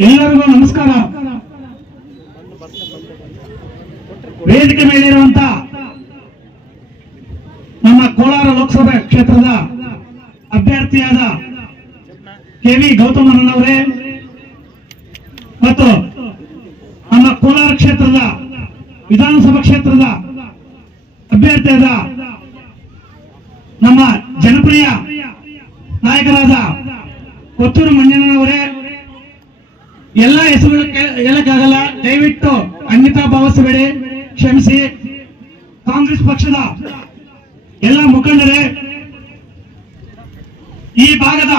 ಎಲ್ಲರಿಗೂ ನಮಸ್ಕಾರ. ವೇದಿಕೆ ಮೇಲಿರುವಂತ ನಮ್ಮ ಕೋಲಾರ ಲೋಕಸಭೆ ಕ್ಷೇತ್ರದ ಅಭ್ಯರ್ಥಿಯಾದ ಕೆ ವಿ ಗೌತಮನವರೇ ಮತ್ತು ನಮ್ಮ ಕೋಲಾರ ಕ್ಷೇತ್ರದ ವಿಧಾನಸಭಾ ಕ್ಷೇತ್ರದ ಅಭ್ಯರ್ಥಿಯಾದ ನಮ್ಮ ಜನಪ್ರಿಯ ನಾಯಕರಾದ ಕೊತ್ತೂರು ಮಂಜಣ್ಣನವರೇ ಎಲ್ಲ ಹೆಸರುಗಳು ಹೇಳಕ್ಕಾಗಲ್ಲ. ದಯವಿಟ್ಟು ಅನ್ಯತಾ ಭಾವಿಸಬೇಡಿ. ಕ್ಷಮಿಸಿ. ಕಾಂಗ್ರೆಸ್ ಪಕ್ಷದ ಎಲ್ಲ ಮುಖಂಡರೇ, ಈ ಭಾಗದ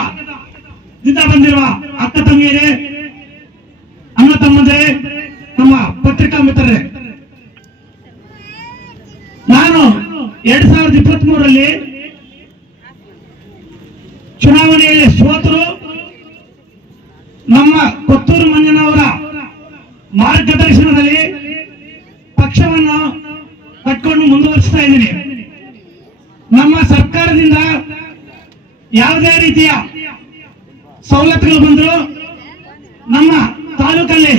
ಬಂದಿರುವ ಅಕ್ಕ ತಂಗಿಯರೇ, ಅಣ್ಣ ತಮ್ಮದೇ ನಮ್ಮ ಪತ್ರಿಕಾ ಮಿತ್ರರೇ. ನಾನು ಎರಡ್ ಸಾವಿರದ ಇಪ್ಪತ್ತ್ ಮೂರರಲ್ಲಿ ಚುನಾವಣೆಯಲ್ಲಿ ಸೋತರು. ನಮ್ಮ ಮಾರ್ಗದರ್ಶನದಲ್ಲಿ ಪಕ್ಷವನ್ನ ಕಟ್ಕೊಂಡು ಮುಂದುವರಿಸ್ತಾ ಇದ್ದೀನಿ. ನಮ್ಮ ಸರ್ಕಾರದಿಂದ ಯಾವುದೇ ರೀತಿಯ ಸವಲತ್ತುಗಳು ಬಂದ್ರು ನಮ್ಮ ತಾಲೂಕಲ್ಲಿ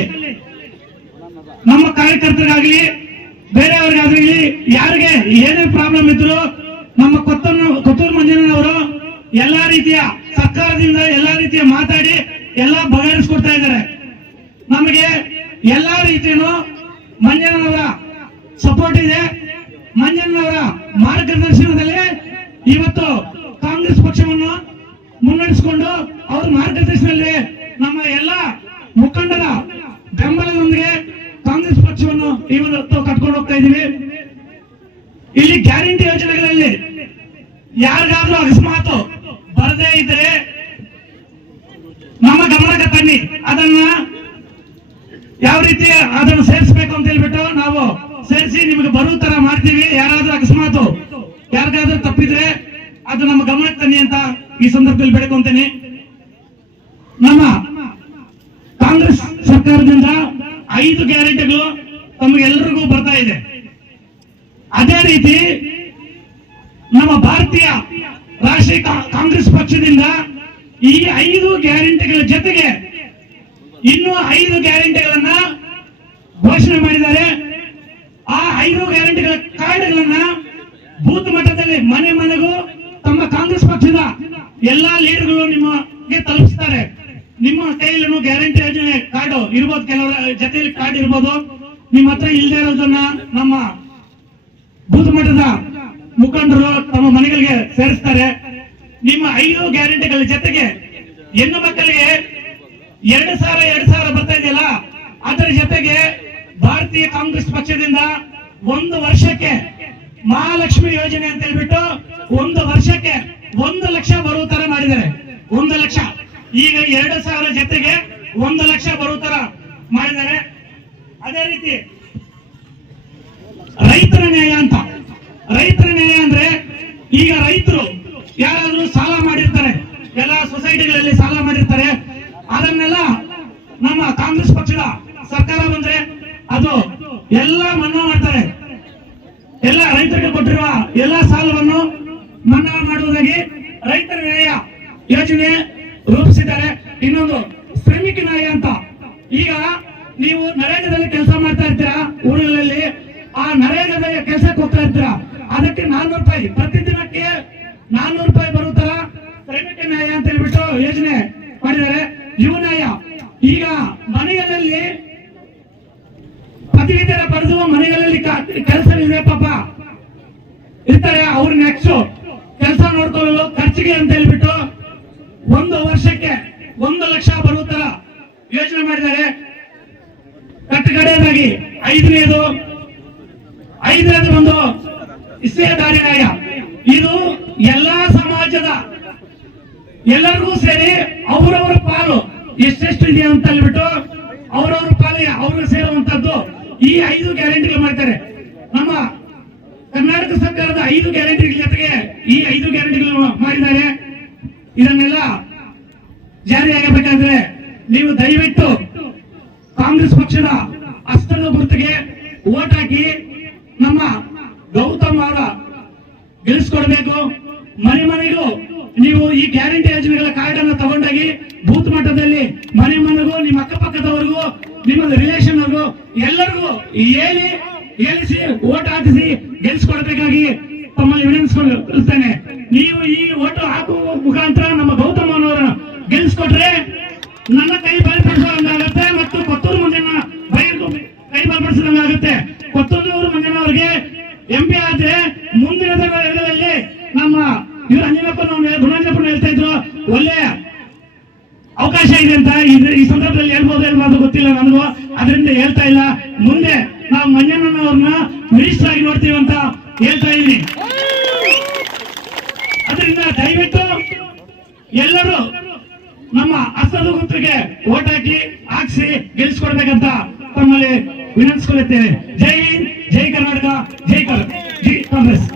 ನಮ್ಮ ಕಾರ್ಯಕರ್ತರಿಗಾಗಲಿ ಬೇರೆಯವರಿಗಾಗಲಿ ಯಾರಿಗೆ ಏನೇ ಪ್ರಾಬ್ಲಮ್ ಇದ್ರು ನಮ್ಮ ಕೊತ್ತೂರು ಕೊತ್ತೂರು ಮಂಜನವರು ಎಲ್ಲಾ ರೀತಿಯ ಸರ್ಕಾರದಿಂದ ಎಲ್ಲಾ ರೀತಿಯ ಮಾತಾಡಿ ಎಲ್ಲ ಬಗೆಹರಿಸ್ಕೊಡ್ತಾ ಇದ್ದಾರೆ. ನಮಗೆ ಎಲ್ಲಾ ರೀತಿಯೂ ಮಂಜನವರ ಸಪೋರ್ಟ್ ಇದೆ. ಮಂಜನವರ ಮಾರ್ಗದರ್ಶನದಲ್ಲಿ ಇವತ್ತು ಕಾಂಗ್ರೆಸ್ ಪಕ್ಷವನ್ನು ಮುನ್ನಡೆಸಿಕೊಂಡು ಅವ್ರ ಮಾರ್ಗದರ್ಶನದಲ್ಲಿ ನಮ್ಮ ಎಲ್ಲ ಮುಖಂಡರ ಬೆಂಬಲದೊಂದಿಗೆ ಕಾಂಗ್ರೆಸ್ ಪಕ್ಷವನ್ನು ಇವತ್ತು ಕಟ್ಕೊಂಡು ಹೋಗ್ತಾ ಇದೀವಿ ಇಲ್ಲಿ ಗ್ಯಾರಂಟಿ ಯೋಜನೆಗಳಲ್ಲಿ ಯಾರಿಗಾದ್ರೂ ಅಕಸ್ಮಾತ್ ಬರದೇ ಇದ್ರೆ ನಮ್ಮ ಗಮನಕ್ಕೆ ತನ್ನಿ ಅದನ್ನ ಯಾವ ರೀತಿ ಅದನ್ನು ಸೇರಿಸಬೇಕು ಅಂತ ಹೇಳ್ಬಿಟ್ಟು ನಾವು ಸೇರಿಸಿ ನಿಮಗೆ ಬರೋ ತರ ಮಾಡ್ತೀವಿ. ಯಾರಾದ್ರೂ ಅಕಸ್ಮಾತು ಯಾರಿಗಾದ್ರೂ ತಪ್ಪಿದ್ರೆ ಅದು ನಮ್ಮ ಗಮನಕ್ಕೆ ತನ್ನಿ ಅಂತ ಈ ಸಂದರ್ಭದಲ್ಲಿ ಬೇಡ್ಕೊಂತೇನೆ. ನಮ್ಮ ಕಾಂಗ್ರೆಸ್ ಸರ್ಕಾರದಿಂದ ಐದು ಗ್ಯಾರಂಟಿಗಳು ತಮಗೆಲ್ಲರಿಗೂ ಬರ್ತಾ ಇದೆ. ಅದೇ ರೀತಿ ನಮ್ಮ ಭಾರತೀಯ ರಾಷ್ಟ್ರೀಯ ಕಾಂಗ್ರೆಸ್ ಪಕ್ಷದಿಂದ ಈ ಐದು ಗ್ಯಾರಂಟಿಗಳ ಜೊತೆಗೆ ಇನ್ನೂ ಐದು ಗ್ಯಾರಂಟಿಗಳನ್ನ ಘೋಷಣೆ ಮಾಡಿದ್ದಾರೆ. ಆ ಐದು ಗ್ಯಾರಂಟಿಗಳ ಕಾರ್ಡ್ಗಳನ್ನ ಬೂತ್ ಮಟ್ಟದಲ್ಲಿ ಮನೆ ಮನೆಗೂ ತಮ್ಮ ಕಾಂಗ್ರೆಸ್ ಪಕ್ಷದ ಎಲ್ಲಾ ಲೀಡರ್ಗಳು ನಿಮಗೆ ತಲುಪಿಸ್ತಾರೆ. ನಿಮ್ಮ ಕೈಯಲ್ಲೂ ಗ್ಯಾರಂಟಿ ಯೋಜನೆ ಕಾರ್ಡ್ ಇರ್ಬೋದು, ಕೆಲವರ ಜೊತೆಯಲ್ಲಿ ಕಾರ್ಡ್ ಇರ್ಬೋದು. ನಿಮ್ಮ ಹತ್ರ ಇಲ್ಲದೆ ಇರೋದನ್ನ ನಮ್ಮ ಬೂತ್ ಮಟ್ಟದ ಮುಖಂಡರು ತಮ್ಮ ಮನೆಗಳಿಗೆ ಸೇರಿಸ್ತಾರೆ. ನಿಮ್ಮ ಐದು ಗ್ಯಾರಂಟಿಗಳ ಜೊತೆಗೆ ಹೆಣ್ಣು ಮಕ್ಕಳಿಗೆ ಎರಡು ಸಾವಿರ ಎರಡು ಸಾವಿರ ಬರ್ತಾ ಇದೆಯಲ್ಲ ಅದರ ಜೊತೆಗೆ ಭಾರತೀಯ ಕಾಂಗ್ರೆಸ್ ಪಕ್ಷದಿಂದ ಒಂದು ವರ್ಷಕ್ಕೆ ಮಹಾಲಕ್ಷ್ಮಿ ಯೋಜನೆ ಅಂತ ಹೇಳ್ಬಿಟ್ಟು ಒಂದು ವರ್ಷಕ್ಕೆ ಒಂದು ಲಕ್ಷ ಬರುವ ತರ ಮಾಡಿದ್ದಾರೆ. ಒಂದು ಲಕ್ಷ. ಈಗ ಎರಡು ಸಾವಿರ ಜೊತೆಗೆ ಒಂದು ಲಕ್ಷ ಬರುವ ತರ ಮಾಡಿದ್ದಾರೆ. ಅದೇ ರೀತಿ ರೈತರ ನ್ಯಾಯ ಅಂತ. ರೈತರ ನ್ಯಾಯ ಅಂದ್ರೆ ಈಗ ರೈತರು ಯಾರಾದ್ರೂ ಸಾಲ ಮಾಡಿರ್ತಾರೆ. ಎಲ್ಲ ಸೊಸೈಟಿಗಳಲ್ಲಿ ಸಾಲ ಮಾಡಿರ್ತಾರೆ. ಕಾಂಗ್ರೆಸ್ ಪಕ್ಷದ ಸರ್ಕಾರ ಬಂದ್ರೆ ಅದು ಎಲ್ಲ ಮನ್ನಾ ಮಾಡ್ತಾರೆ. ಎಲ್ಲ ರೈತರಿಗೆ ಕೊಟ್ಟಿರುವ ಎಲ್ಲ ಸಾಲವನ್ನು ಮನ್ನಾ ಮಾಡುವುದಾಗಿ ರೈತರ ನ್ಯಾಯ ಯೋಜನೆ ರೂಪಿಸಿದ್ದಾರೆ. ಇನ್ನೊಂದು ಶ್ರಮಿಕ ನ್ಯಾಯ ಅಂತ. ಈಗ ನೀವು ನರೇಗಾದಲ್ಲಿ ಕೆಲಸ ಮಾಡ್ತಾ ಇರ್ತೀರಾ? ಊರುಗಳಲ್ಲಿ ಆ ನರೇಗಾದ ಕೆಲಸಕ್ಕೆ ಹೋಗ್ತಾ ಇರ್ತೀರಾ? ಅದಕ್ಕೆ ನಾನ್ನೂರು ರೂಪಾಯಿ. ಪ್ರತಿದಿನಕ್ಕೆ ನಾನ್ನೂರು ರೂಪಾಯಿ ಬರುತ್ತಲ್ಲ? ಶ್ರಮಿಕ ನ್ಯಾಯ ಅಂತ ಹೇಳ್ಬಿಟ್ಟು ಯೋಜನೆ ಮಾಡಿದ್ದಾರೆ. ಯುವ ನ್ಯಾಯ. ಈಗ ಪದವೀಧರ ಬರೆದು ಮನೆಗಳಲ್ಲಿ ಕೆಲಸವಿದೆ ಪಾಪ. ಇರ್ತಾರೆ ಅವ್ರ ನೆಕ್ಸ್ಟ್ ಕೆಲಸ ನೋಡ್ಕೊಳ್ಳಲು ಖರ್ಚಿಗೆ ಅಂತ ಹೇಳ್ಬಿಟ್ಟು ಒಂದು ವರ್ಷಕ್ಕೆ ಒಂದು ಲಕ್ಷ ಬರುವ ತರ ಯೋಚನೆ ಮಾಡಿದ್ದಾರೆ. ಕಟ್ಟಕಡೆಯದಾಗಿ ಐದನೇದು ಐದನೇದು ಒಂದು ನ್ಯಾಯ ಇದು ಎಲ್ಲಾ ಸಮಾಜದ ಎಲ್ಲರಿಗೂ ಸೇರಿ ಅವರವರ ಪಾಲು ಎಷ್ಟೆಷ್ಟು ಇದೆ ಅಂತ ಹೇಳ್ಬಿಟ್ಟು ಅವರವರ ಪಾಲು ಅವ್ರಿಗೆ ಸೇರುವಂತದ್ದು ಈ ಐದು ಗ್ಯಾರಂಟಿಗಳು ಮಾಡ್ತಾರೆ. ನಮ್ಮ ಕರ್ನಾಟಕ ಸರ್ಕಾರದ ಐದು ಗ್ಯಾರಂಟಿಗಳ ಜೊತೆಗೆ ಈ ಐದು ಗ್ಯಾರಂಟಿಗಳು ಮಾಡಿದ್ದಾರೆ. ಇದನ್ನೆಲ್ಲ ಜಾರಿಯಾಗಬೇಕಾದ್ರೆ ನೀವು ದಯವಿಟ್ಟು ಕಾಂಗ್ರೆಸ್ ಪಕ್ಷದ ಹಸ್ತದ ಗುರುತಿಗೆ ಓಟ್ ಹಾಕಿ ನಮ್ಮ ಗೌತಮ್ ಅವರ ಗೆಲ್ಲಿಸ್ಕೊಡ್ಬೇಕು. ಮನೆ ಮನೆಗೂ ನೀವು ಈ ಗ್ಯಾರಂಟಿ ಯೋಜನೆಗಳ ಕಾರ್ಡ್ ಅನ್ನು ತಗೊಂಡಾಗಿ ಬೂತ್ ಮಟ್ಟದಲ್ಲಿ ಮನೆ ಮನೆಗೂ ನಿಮ್ಮ ಅಕ್ಕಪಕ್ಕದವರೆಗೂ ನಿಮ್ಮ ರಿಲೇಷನ್ ಅವ್ರಿಗೂ, ಎಲ್ಲರಿಗೂ ಹೇಳಿ, ಹೇಳಿಸಿ ಓಟ್ ಹಾಕಿಸಿ, ಗೆಲ್ಸ್ಕೊಡ್ಬೇಕಾಗಿ ತಮ್ಮಲ್ಲಿ ವಿನಂತಿಸ್ಕೊಳ್ತೇನೆ ನೀವು ಈ ಓಟು ಹಾಕುವ ಮುಖಾಂತರ ನಮ್ಮ ಗೌತಮನವರ ಗೆಲ್ಸ್ಕೊಟ್ರೆ ನನ್ನ ಕೈ ಬಲಪಡಿಸೋದಂಗಾಗುತ್ತೆ ಮತ್ತು ಕೊತ್ತೂರು ಮಂಜನ ಬಯಲು ಕೈ ಬಲಪಡಿಸಿದಂಗಾಗುತ್ತೆ. ಕೊತ್ತೂರು ಮಂಜನವರಿಗೆ ಎಂ ಪಿ ಆದ್ರೆ ಮುಂದಿನ ದಿನಗಳಲ್ಲಿ ನಮ್ಮ ಇವರು ಅಂಜನಪ್ಪನ ಗುಣಾಂಜಪ್ಪನ ಹೇಳ್ತಾ ಇದ್ರು ಒಳ್ಳೆ ಅವಕಾಶ ಇದೆ ಅಂತ ಈ ಸಂದರ್ಭದಲ್ಲಿ ಹೇಳ್ಬೋದು ಹೇಳ್ಬಾರ್ದು ಗೊತ್ತಿಲ್ಲ ನನಗೂ. ಅದರಿಂದ ಹೇಳ್ತಾ ಇಲ್ಲ. ಮುಂದೆ ನಾವು ಮಂಜಣ್ಣನವ್ರನ್ನ ಮಿನಿಸ್ಟರ್ ಆಗಿ ನೋಡ್ತೀವಿ ಅಂತ ಹೇಳ್ತಾ ಇದ್ದೀನಿ. ಅದರಿಂದ ದಯವಿಟ್ಟು ಎಲ್ಲರೂ ನಮ್ಮ ಹಸ್ತದ ಗುಂಪಿಗೆ ಓಟ್ ಹಾಕಿ, ಹಾಕ್ಸಿ, ಗೆಲ್ಸ್ಕೊಡ್ಬೇಕಂತ ತಮ್ಮಲ್ಲಿ ವಿನಂತಿಸ್ಕೊಳ್ಳುತ್ತೇವೆ ಜೈ ಹಿಂದ್, ಜೈ ಕರ್ನಾಟಕ ಜೈ ಕರ್ನಾಟಕ.